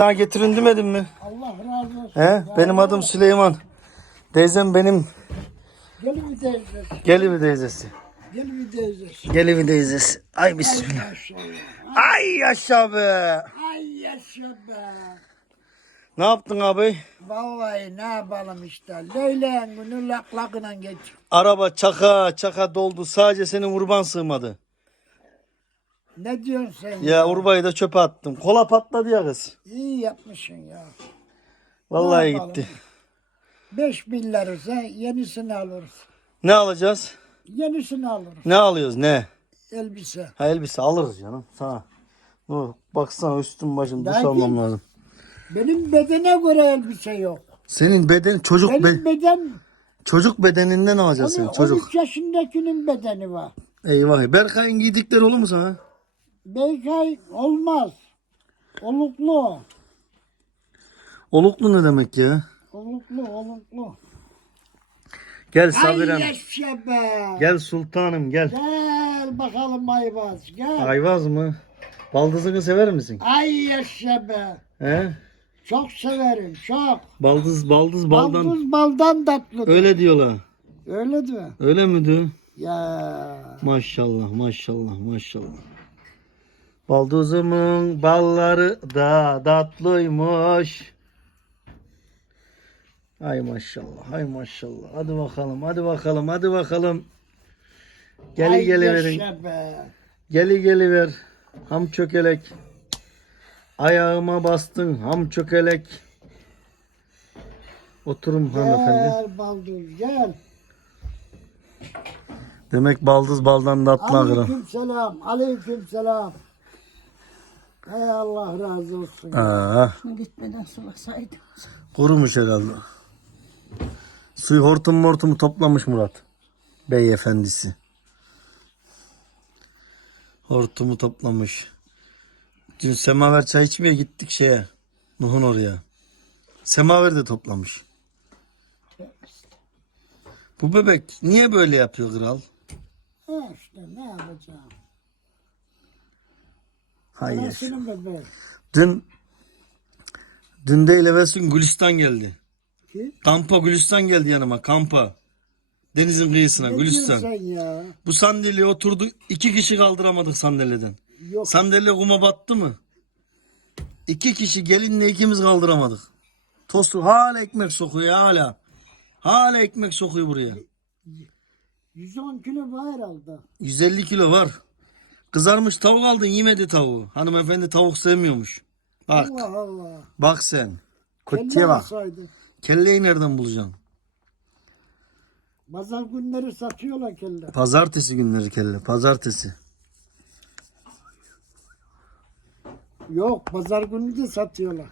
Daha getirin demedim mi? Allah razı olsun. He? Benim adım Süleyman. Teyzem benim Gelin bir teyzesi. Gelivi teyzesi. Gelin bir teyzesi. Gelivi teyzesi. Ay bismillah. Maşallah. Ay yaşa be. Ay yaşa be. Ne yaptın abi? Vallahi ne yapalım işte. Leyleğin günü laklakla geç. Araba çaka çaka doldu. Sadece senin urban sığmadı. Ne diyorsun sen? Ya urbayı da çöpe attım. Kola patladı ya kız. İyi yapmışsın ya. Vallahi yapalım? gitti. Beş milyarıza yenisini alırız. Ne alacağız? Yenisini alırız. Ne alıyoruz ne? Elbise. Ha elbise alırız canım sana. Dur baksana üstüm başım duş Belki- almam lazım. Benim bedene göre elbise yok. Senin beden çocuk be, Benim beden çocuk bedeninden alacaksın Onun çocuk. 13 yaşındakinin bedeni var. Eyvah. Berkay'ın giydikleri olur mu sana? Beykay olmaz. Oluklu. Oluklu ne demek ya? Oluklu, oluklu. Gel Sabirem. Ay yaşa be. Gel sultanım gel. Gel bakalım Ayvaz. Gel. Ayvaz mı? Baldızını sever misin? Ay yaşa be. He? Çok severim, çok. Baldız baldız baldan. Baldız baldan tatlıdır. Öyle diyorlar. Öyle mi? Öyle mi diyor? Ya. Maşallah maşallah maşallah. Baldızımın balları da tatlıymış. Ay maşallah, ay maşallah. Hadi bakalım, hadi bakalım, hadi bakalım. Geli Ay geli verin. be. Geli geli ver. Ham çökelek. Ayağıma bastın ham çökelek. Oturun hanımefendi. Gel baldız gel. Demek baldız baldan tatlı akırı. Aleyküm selam. Aleyküm selam. Hay Allah razı olsun. Aa, Gitmeden sulasaydım. kurumuş herhalde. Suyu hortum mortumu toplamış Murat. Beyefendisi. Hortumu toplamış. Dün semaver çay içmeye gittik şeye. Nuh'un oraya. Semaver de toplamış. Bu bebek niye böyle yapıyor kral? Ha işte ne yapacağım? Hayır. Dün dün değil evvelsin Gülistan geldi. Ki? Kampa Gülistan geldi yanıma kampa. Denizin kıyısına Ne Gülistan. sen ya? Bu sandalyeye oturdu. iki kişi kaldıramadık sandalyeden. Yok. Sandalye kuma battı mı? İki kişi gelinle ikimiz kaldıramadık. Tostu hala ekmek sokuyor hala. Hala ekmek sokuyor buraya. 110 kilo var herhalde. 150 kilo var. Kızarmış tavuk aldın yemedi tavuğu. Hanımefendi tavuk sevmiyormuş. Bak Allah Allah. bak sen. Kötüye bak. Kelleyi nereden bulacaksın? Pazar günleri satıyorlar kelle. Pazartesi günleri kelle. Pazartesi. Yok pazar günü de satıyorlar.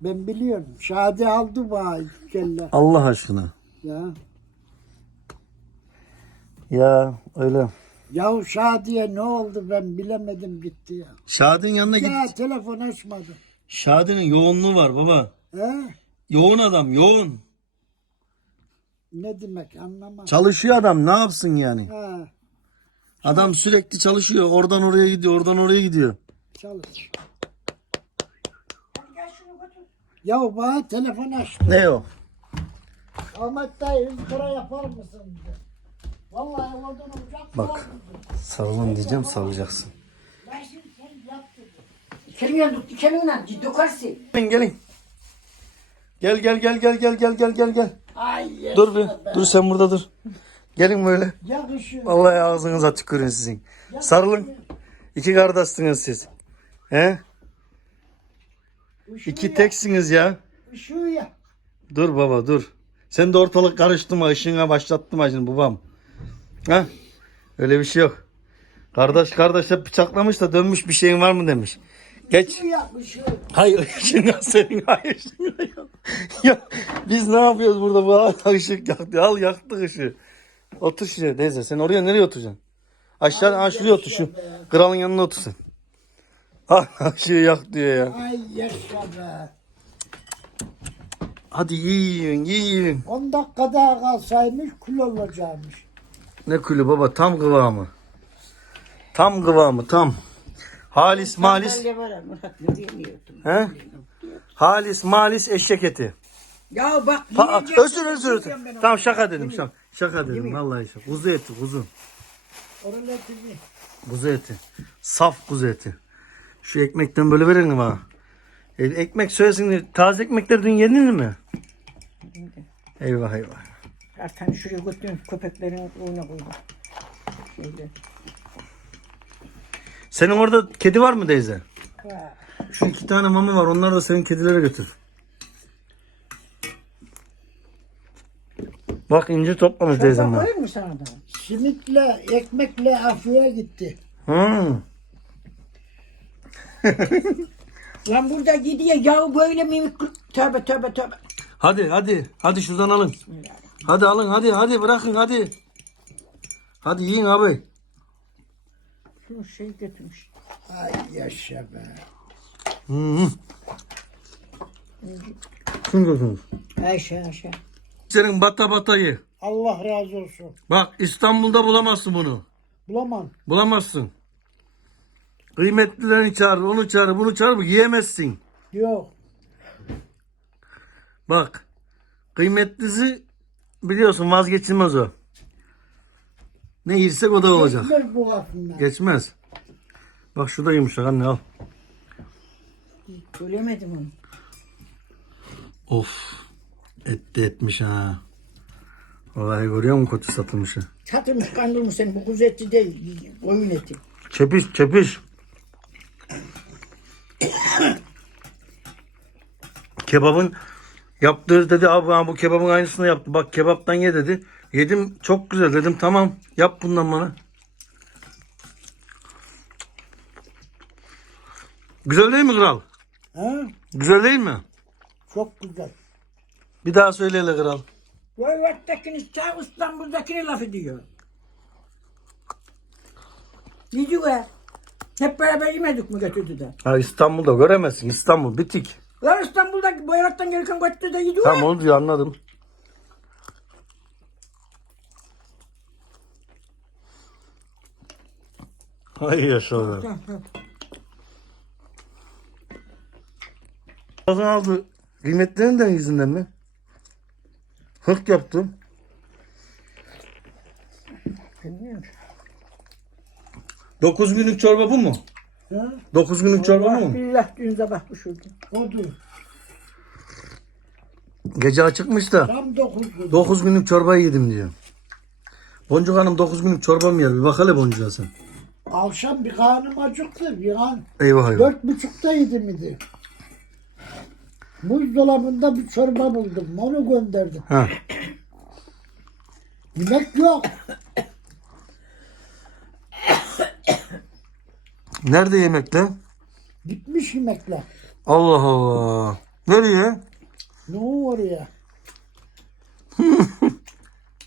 Ben biliyorum. Şadi aldı bana kelle. Allah aşkına. Ya. Ya öyle. Yahu Şadi'ye ne oldu ben bilemedim gitti ya. Şadi'nin yanına git. Ya telefon açmadı. Şadi'nin yoğunluğu var baba. He? Yoğun adam yoğun. Ne demek anlamadım. Çalışıyor adam ne yapsın yani? Ha, Adam sürekli çalışıyor. Oradan oraya gidiyor, oradan oraya gidiyor. çalış. Ya bana telefon açtı. Ne o? Ahmet dayı ızgara yapar mısın diye. Vallahi oradan olacak. Bak. Sarılın diyeceğim sarılacaksın. Ben şimdi sen yap dedi. Kendine tut, ciddi karşı. Gelin gelin. Gel gel gel gel gel gel gel gel gel. Ay Dur bir. be. Dur sen burada dur. Gelin böyle. Yakışıyor. Vallahi ağzınıza tükürün sizin. Sarılın. İki kardeşsiniz siz. He? Işığı İki yak, teksiniz ya. Işığı yak. Dur baba dur. Sen de ortalık karıştırma. ışığına başlattım şimdi babam. Ha? Öyle bir şey yok. Kardeş kardeşe bıçaklamış da dönmüş bir şeyin var mı demiş. Geç. Hayır ışığına senin hayır ya biz ne yapıyoruz burada bu ışık yaktı. Al yaktık ışığı. Otur şuraya teyze. Sen oraya nereye oturacaksın? Aşağı ha, şuraya otur şu. Kralın yanına otur sen. Ha ışığı yak diyor ya. Ay yaşa be. Hadi yiyin yiyin. 10 dakika daha kalsaymış kül olacakmış. Ne külü baba tam kıvamı. Tam kıvamı tam. Halis malis. He? Halis malis eşek eti. Ya bak Pa yiyeceğim. özür özür. Tamam şaka dedim şaka. Şaka dedim vallahi şaka. Kuzu eti kuzu. Kuzu eti. Saf kuzu eti. Şu ekmekten böyle verin mi bana? E, ekmek söylesin taze ekmekler dün yedin mi? Eyvah eyvah. Artanı şuraya götürün köpeklerin oyuna koydum. Şeyde. Senin orada kedi var mı teyze? Ha. Şu iki tane mama var. Onları da senin kedilere götür. Bak incir toplamış teyzem bana. koyayım mı sana da? Simitle, ekmekle afıya gitti. Hmm. Lan burada gidiyor yağı böyle mimik. Tövbe tövbe tövbe. Hadi hadi. Hadi şuradan alın. Hadi alın hadi hadi bırakın hadi. Hadi yiyin abi. Şu şey götürmüş. Ay yaşa be. Hmm. Şunu götürün. Ayşe Ayşe. Senin bata batayı. Allah razı olsun. Bak İstanbul'da bulamazsın bunu. Bulamam. Bulamazsın. Kıymetlilerini çağır, onu çağır, bunu çağır, yiyemezsin. Yok. Bak. Kıymetlisi biliyorsun vazgeçilmez o. Ne yersek o da olacak. Geçmez bu aklımdan. Geçmez. Bak şu da yumuşak anne al. Söylemedim onu. Of. Et de etmiş ha. Vallahi görüyor musun kötü satılmışı? Satılmış kandırmış seni bu kuzu eti değil. Koyun eti. Çepiş çepiş. Kebabın yaptığı dedi abi ben bu kebabın aynısını yaptı. Bak kebaptan ye dedi. Yedim çok güzel dedim tamam yap bundan bana. Güzel değil mi kral? Ha? Güzel değil mi? Çok güzel. Bir daha söyle hele kral. Vay vattakini sağ İstanbul'dakini laf ediyor. Ne diyor ya? Hep beraber yemedik mi götürdü de? Ha İstanbul'da göremezsin İstanbul bitik. Lan İstanbul'da Boyarat'tan gelirken götürdü de yedi Tamam onu diyor anladım. Ay yaşa be. Kazan aldı. Kıymetlerinden yüzünden mi? Hırk yaptım. 9 günlük çorba bu mu? Ha? 9 günlük çorba bu mu? Billah dün sabah düşürdüm. Odur. Gece açıkmış da Tam dokuz gün. 9 günlük çorba yedim diyor. Boncuk Hanım 9 günlük çorba mı yer? Bir bak hele Boncuk'a sen. Akşam bir karnım acıktı. Bir an Eyvah eyvah. dört buçukta yedim idi. Buzdolabında bir çorba buldum. Onu gönderdim. Ha. Yemek yok. Nerede yemekler? Gitmiş yemekler. Allah Allah. Nereye? Ne oraya?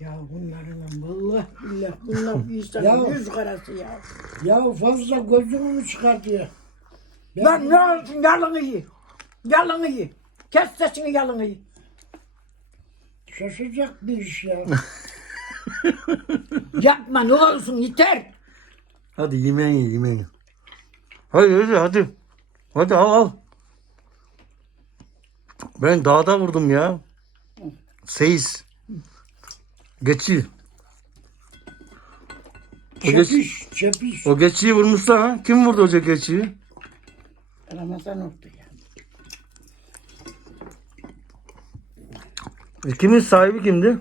Ya bunların vallahi billah bunlar bir Ya. yüz karası ya. Ya fazla gözümü mü çıkartıyor? Ben- Lan ne olsun yalını ye. Yalını ye. Kes sesini yalını ye. Şaşacak bir iş ya. Yapma ne olsun yeter. Hadi yemeğini ye yemeğini. Hadi hadi hadi. Hadi al al. Ben dağda vurdum ya. Seyis. Geçi. O, geç, Çepiş, çepiş. o geçiyi vurmuşlar ha. Kim vurdu o geçiyi? Ramazan oldu ya. E, kimin sahibi kimdi?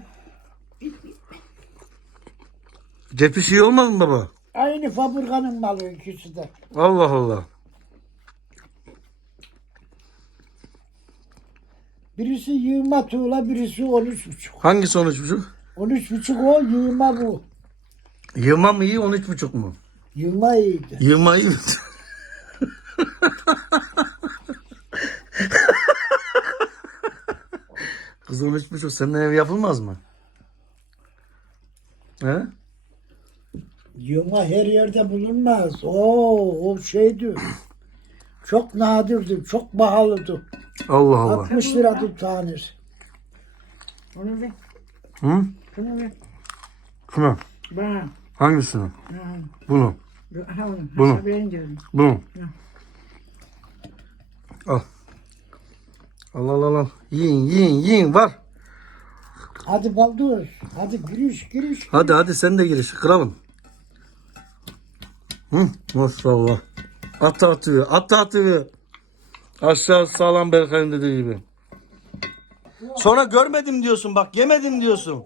Cepiş iyi olmaz mı baba? Aynı fabrikanın malı ikisi de. Allah Allah. Birisi yığma tuğla, birisi 13 buçuk. Hangi sonuç buçuk? 13 buçuk o, yığma bu. Yığma mı iyi 13 buçuk mu? Yığma iyiydi. Yığma iyi? Kız 13 buçuk senden ev yapılmaz mı? He? Yığma her yerde bulunmaz. Oo, o şeydi. Çok nadirdi, çok pahalıdı. Allah Allah. 60 liradı tanesi. Onu ver. Hı? Şunu ver. Şuna. Bana. Hangisini? Ha. Bunu. Ha, onu. Bunu. Sabrenin diyorum. Bu. Al. Al al al al. Yiyin yiyin yiyin var. Hadi baldur. Hadi giriş giriş. Hadi hadi sen de giriş kralım. Hı, maşallah. At atıyor, at atıyor. Aşağı sağlam Berkay'ın dediği gibi. Sonra görmedim diyorsun bak yemedim diyorsun.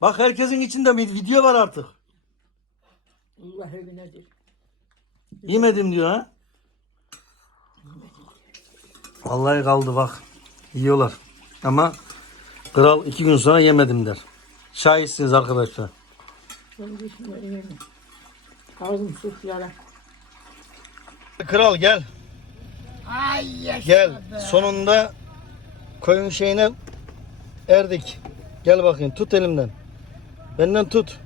Bak herkesin içinde bir video var artık. Allah evinedir. Yemedim diyor ha. Vallahi kaldı bak. Yiyorlar. Ama kral iki gün sonra yemedim der. Şahitsiniz arkadaşlar. Ben de Kaldım suflara. Kral gel. Ay yaşa Gel. be. Sonunda koyun şeyine erdik. Gel bakayım tut elimden. Benden tut.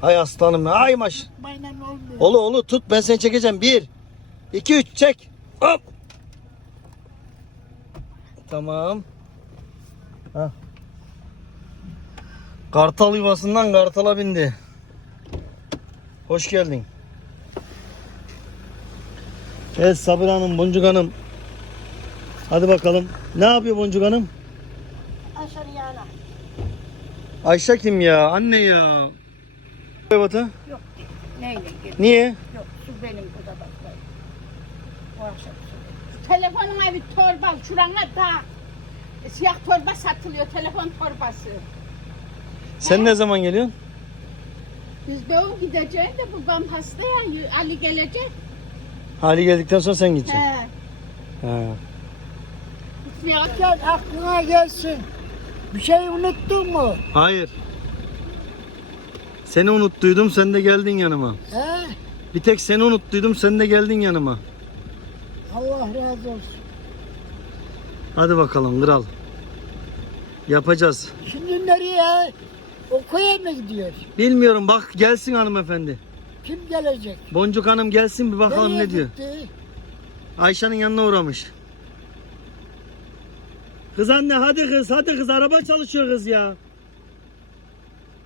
Hay aslanım. Ay maş. Baynen olmuyor. Olu olu tut ben seni çekeceğim. Bir. iki üç çek. Hop. Tamam. Ha. Kartal yuvasından kartala bindi. Hoş geldin. Evet Sabır Hanım, Boncuk Hanım. Hadi bakalım. Ne yapıyor Boncuk Hanım? Aşağı yana. Ayşe kim ya? Anne ya. Evet ha? Neyle? Niye? Yok su benim burada bak. bak. Bu akşam su. Telefonuna bir torba şurana da siyah torba satılıyor telefon torbası. Sen ne zaman geliyorsun? Biz doğum gideceğiz de babam hasta ya Ali gelecek. Hali geldikten sonra sen gideceksin. He. Ha. Ya, Gel aklına gelsin. Bir şey unuttun mu? Hayır. Seni unuttuydum sen de geldin yanıma. He? Bir tek seni unuttuydum sen de geldin yanıma. Allah razı olsun. Hadi bakalım kral. Yapacağız. Şimdi nereye? Okuya mı gidiyor? Bilmiyorum bak gelsin hanımefendi. Kim gelecek? Boncuk hanım gelsin bir bakalım Nereye ne diyor. gitti? Ayşe'nin yanına uğramış. Kız anne hadi kız hadi kız araba çalışıyor kız ya.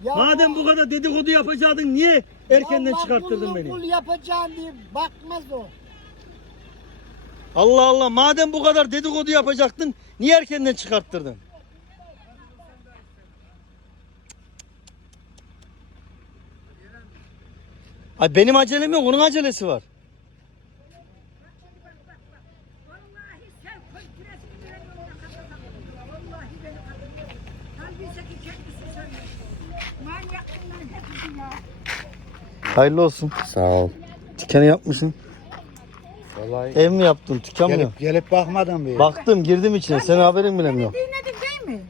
Ya Madem bu kadar dedikodu yapacaktın niye erkenden Allah çıkarttırdın kulluk beni? Kul yapacağım diye bakmaz o. Allah Allah madem bu kadar dedikodu yapacaktın niye erkenden çıkarttırdın? Ay benim acelem yok onun acelesi var. Hayırlı olsun. Sağ ol. Dükkanı yapmışsın. Vallahi Ev mi yaptın? Dükkan mı? gelip gelip bakmadan bir. Baktım girdim içine. Senin haberin bile mi yok? Dinledin değil mi?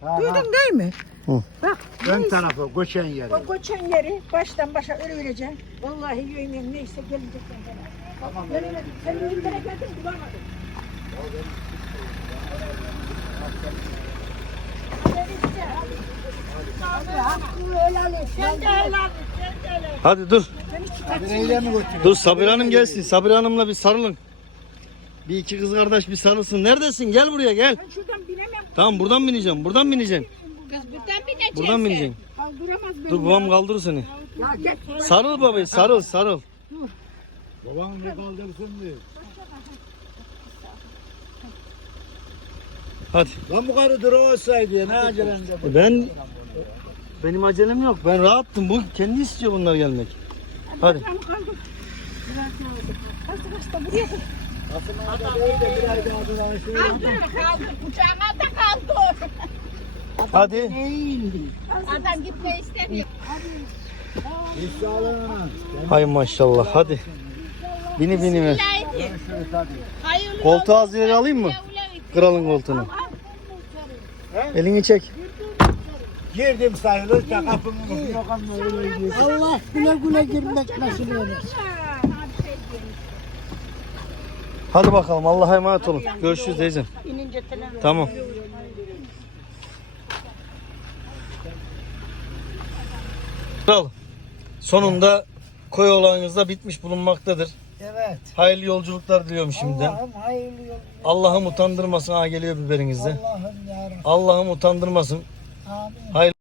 Ha, ha. Duydun değil mi? Hı. Bak. Ön neyse. tarafı göçen yeri. O göçen yeri baştan başa öyle vereceksin. Vallahi yüreğim neyse gelecek ben Tamam. Göremedim. Bulamadım. Sen de helal et. Hadi dur. Mi? Dur Sabir Hanım gelsin. Sabir Hanım'la bir sarılın. Bir iki kız kardeş bir sarılsın. Neredesin? Gel buraya gel. Ben şuradan binemem. Tamam buradan bineceğim. Buradan bineceğim. Kız buradan bineceksin. Buradan bineceğim. Kaldıramaz beni. Dur babam kaldırır seni. Ya gel. Sarıl babayı sarıl sarıl. Baban bir kaldırsın diyor. Hadi. Lan bu karı olsaydı ya ne acelende bu? Ben benim acelem yok. Ben rahattım. Bu kendi istiyor bunlar gelmek. Hadi. Koy. Aslında değil de bir ay daha dolaşıyor. Kaldı kaldı. Kucağına da kaldı. Hadi. Adam gitmeyi istemiyor. Hay maşallah. Hadi. Bini bini ver. Koltuğu az ileri alayım mı? Kralın koltuğunu. Elini çek. Girdim sayılır da kapımı yok. Allah güle güle girmek nasip eylesin. Hadi bakalım. Allah'a emanet olun. Görüşürüz teyzem. Tamam. Kral. Sonunda koy olayınız da bitmiş bulunmaktadır. Evet. Hayırlı yolculuklar diliyorum şimdiden. Allah'ım hayırlı yol. Allah'ım utandırmasın ha geliyor biberinizde. Allah'ım yarabbim. Allah'ım utandırmasın. Amin. Hayırlı